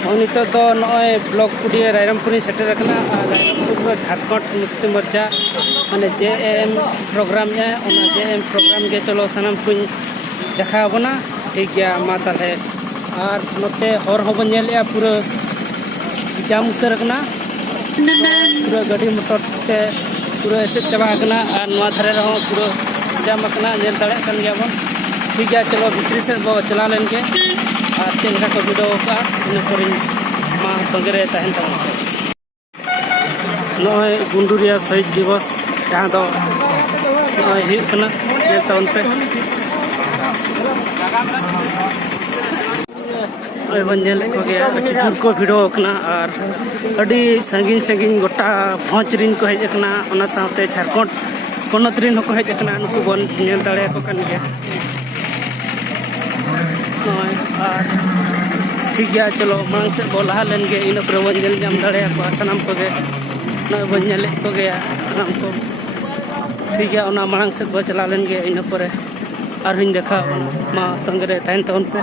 नितो तो नॉय ब्लॉक पुड़िया रायरमपुरी सेटर रखना रायरमपुर झारखंड मुक्ति मोर्चा माने जेएम प्रोग्राम है ओना जेएम प्रोग्राम के चलो सनम कुछ देखा बना ठीक गया मा ताले और नोते हर होबन नेलिया पूरा जाम उतर रखना पूरा गाड़ी मोटर ते पूरा ऐसे चबा रखना और नवा धरे रहो पूरा जाम रखना नेल दाड़े कन गया बन ठीक गया चलो भीतरी से बो चला लेन के और चेहरा को वीडियो का इन पर मा तंगरे तहन तक नॉय गुंडुरिया शहीद दिवस जहाँ दो नॉय हिकना ये टाउन पे ओय बंजल को गया जुर को वीडियो कना और अड़ी संगीन संगीन गोटा भोज रिन को हेजना ओना साथे झारखंड पनत रिन को हेजना नुकु बन नेल दाड़े को कन गया और ठीक है चलो मांग से बोला लेन के इन पर बंजल जाम दाड़े को सनम को गे न बंजल को गया नाम को ठीक है ओना मांग से बो चला लेन के इन पर और हिन देखा मा तंगरे तहन तन पे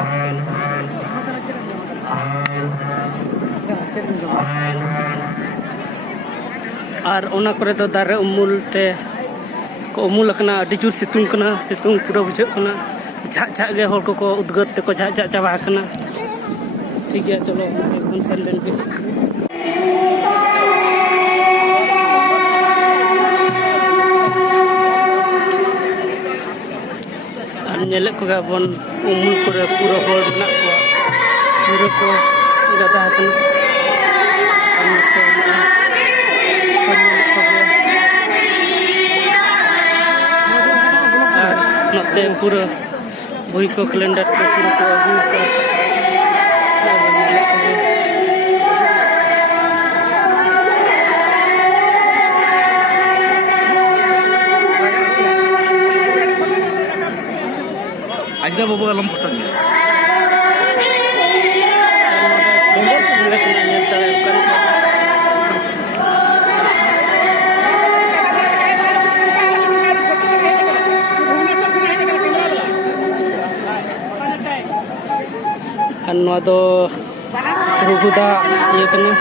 और ओना करे तो दारे उमुल ते को उमुल कना अडी जुर सितुंग कना सितुंग पूरा बुझे कना झाक झाक गे हर को उद्गत ते को झाक झाक चाबा कना ठीक है चलो एकदम सन लेन के नेले को बन उमुल करे पूरा हर ना को पूरा को गदा कना नते पूरा बही को कैलेंडर को पूरा को अगू का आजा बाबू अलम फोटो ने रुगुदा ये कना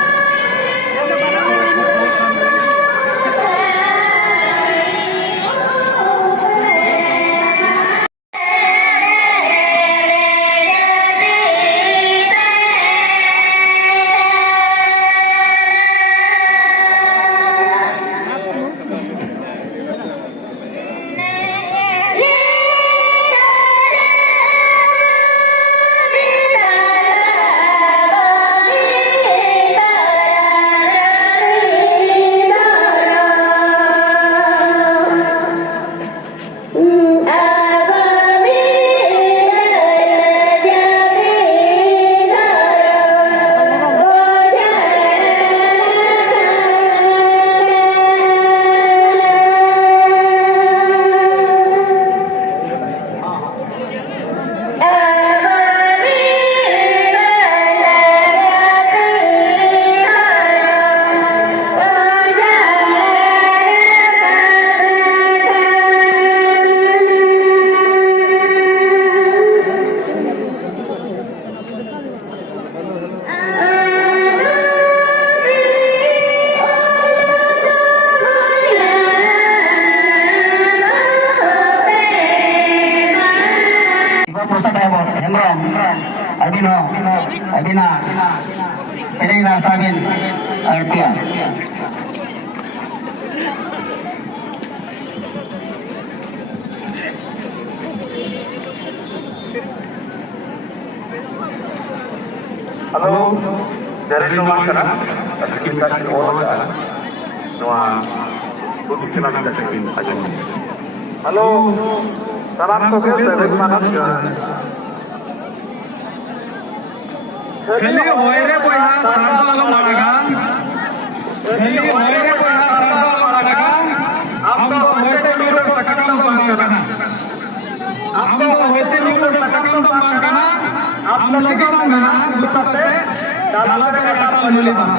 अबिना sering rasain artian halo dari nomor sana kita orang noa untuk kita kita aja halo salam to ke dari mana खेली होयरे कोई हाथ सादा वाला मारेगा खेली होयरे कोई हाथ सादा वाला मारेगा अब तो होते मीटर सकटम तो मांगना अब तो होते मीटर सकटम तो मांगना अब तो लगे मांगना बुताते साला का काटा मिले बना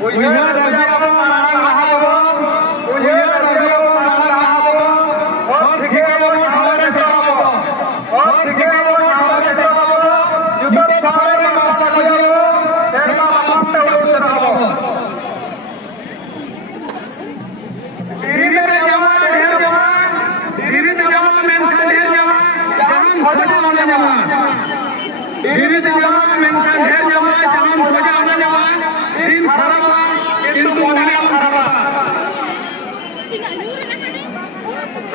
कोई है राजा का मारा रहा है वो कोई है राजा का मारा रहा है वो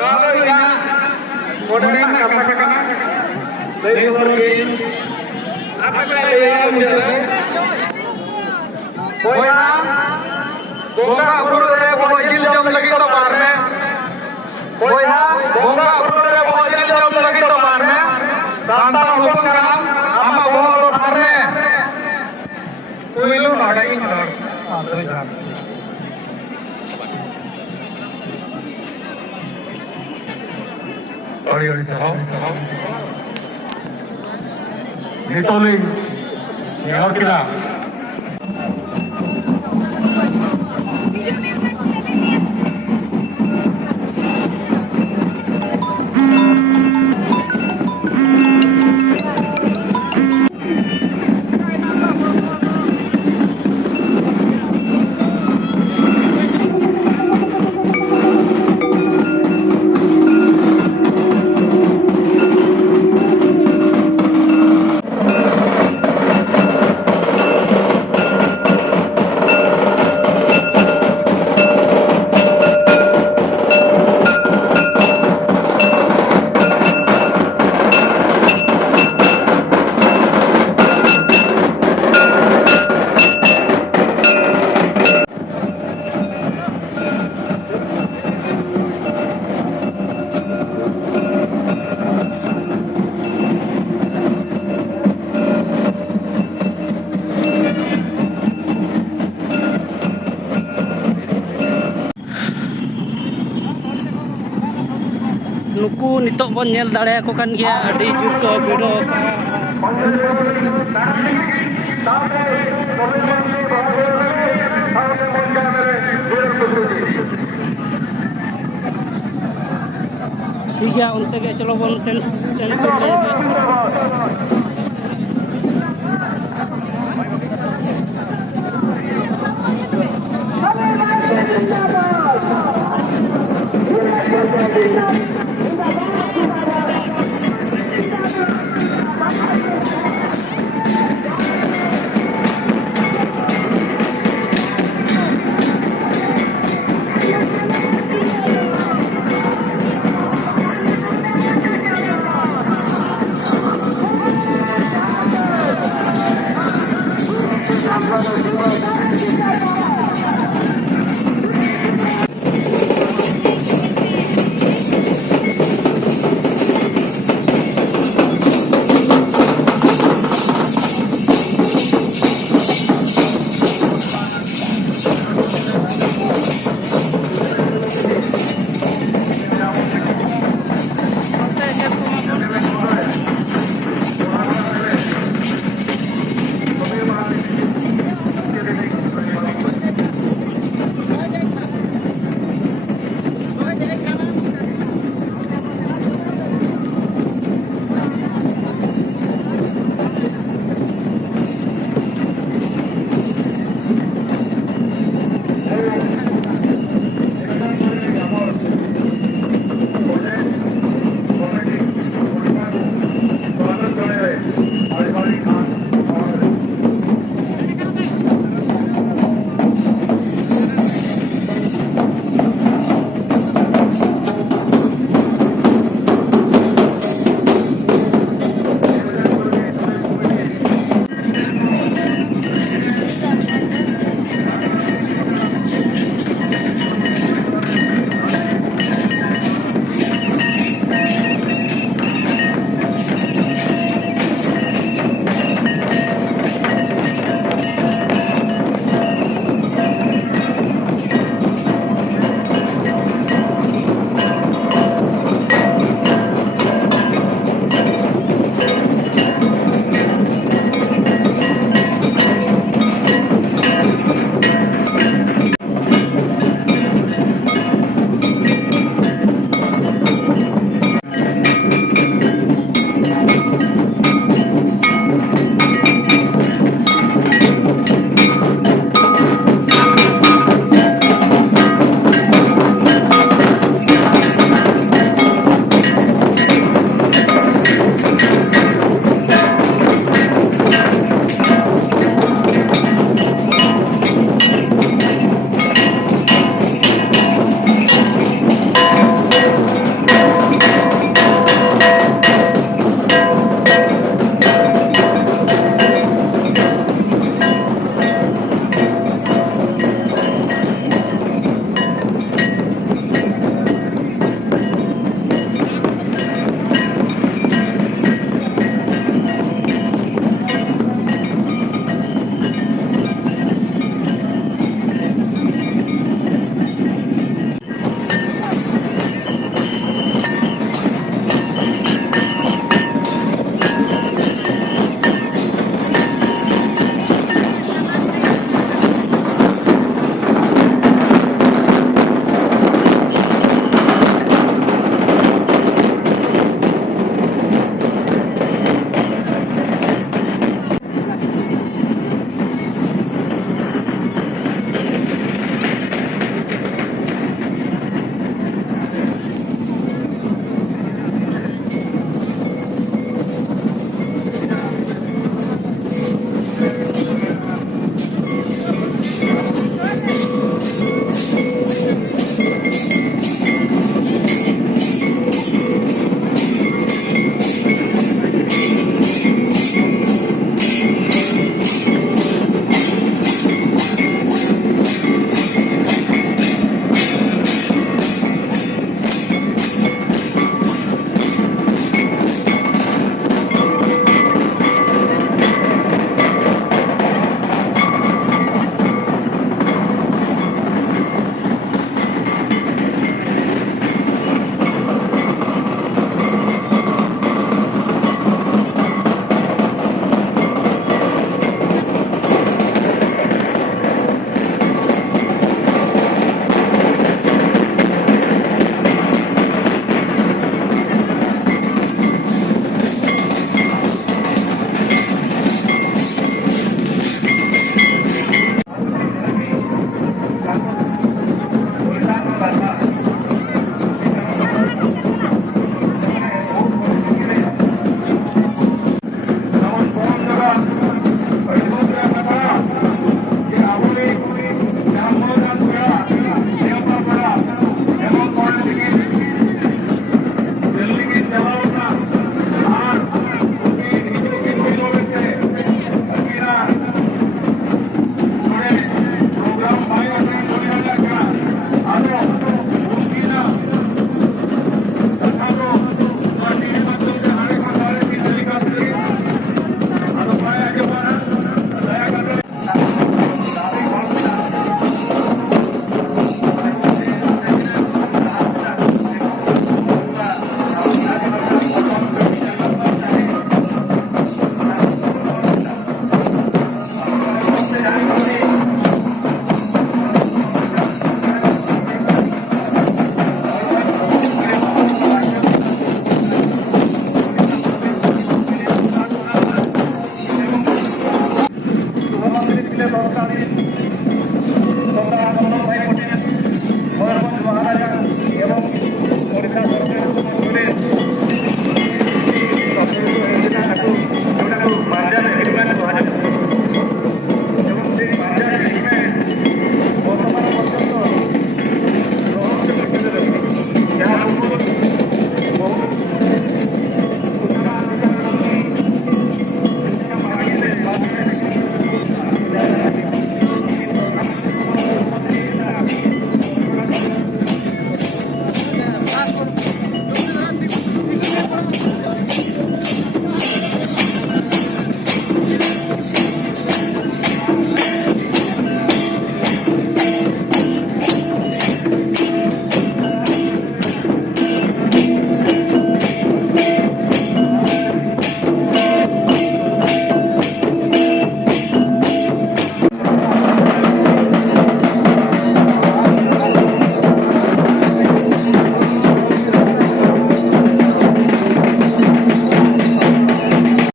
ᱱᱚᱣᱟ ᱫᱚ ᱤᱧᱟᱹᱜ ᱢᱚᱱᱮᱨᱮᱱᱟᱜ ᱠᱟᱛᱷᱟ ᱠᱟᱱᱟ ᱞᱟᱹᱭ ᱥᱚᱫᱚᱨ ᱜᱤᱧ ᱟᱯᱮ ᱯᱮ ᱞᱟᱹᱭᱟ ᱢᱩᱪᱟᱹᱫ ᱨᱮ ᱵᱚᱭᱦᱟ ᱵᱚᱸᱜᱟ ᱵᱩᱨᱩ ᱨᱮ ᱵᱚ ᱡᱤᱞ ᱡᱚᱢ ᱞᱟᱹᱜᱤᱫ ᱫᱚ ᱵᱟᱨ ᱢᱮ ᱵᱚᱭᱦᱟ ᱵᱚᱸᱜᱟ ᱵᱩᱨᱩ ᱨᱮ ᱵᱚ ᱡᱤᱞ ᱡᱚᱢ ᱞᱟᱹᱜᱤᱫ ᱫᱚ ᱵᱟᱨ ᱢᱮ ᱥᱟᱱᱛᱟᱲ ᱦᱚᱯᱚᱱ ᱠᱟᱱᱟᱢ ᱟᱢᱟᱜ ᱵᱚᱦᱚᱜ ᱫᱚ ᱵᱟᱨ ᱢᱮ ᱯᱩᱭᱞᱩ ᱱᱚᱰᱮ ᱜᱤᱧ ᱨᱚᱲ ᱟᱹᱰᱤ ᱟᱹᱰᱤ ᱥᱟᱨᱦᱟᱣ ᱱᱤᱛᱚᱜ ᱞᱤᱧ ᱱᱮᱦᱚᱨ ᱠᱮᱫᱟ ᱱᱩᱠᱩ ᱱᱤᱛᱚᱜ ᱵᱚᱱ ᱧᱮᱞ ᱫᱟᱲᱮᱭᱟᱠᱚ ᱠᱟᱱ ᱜᱮᱭᱟ ᱟᱹᱰᱤ ᱡᱳᱨ ᱠᱚ ᱵᱷᱤᱲᱚ ᱟᱠᱟᱱᱟ ᱴᱷᱤक गया उनते के चलो बन सेंस ले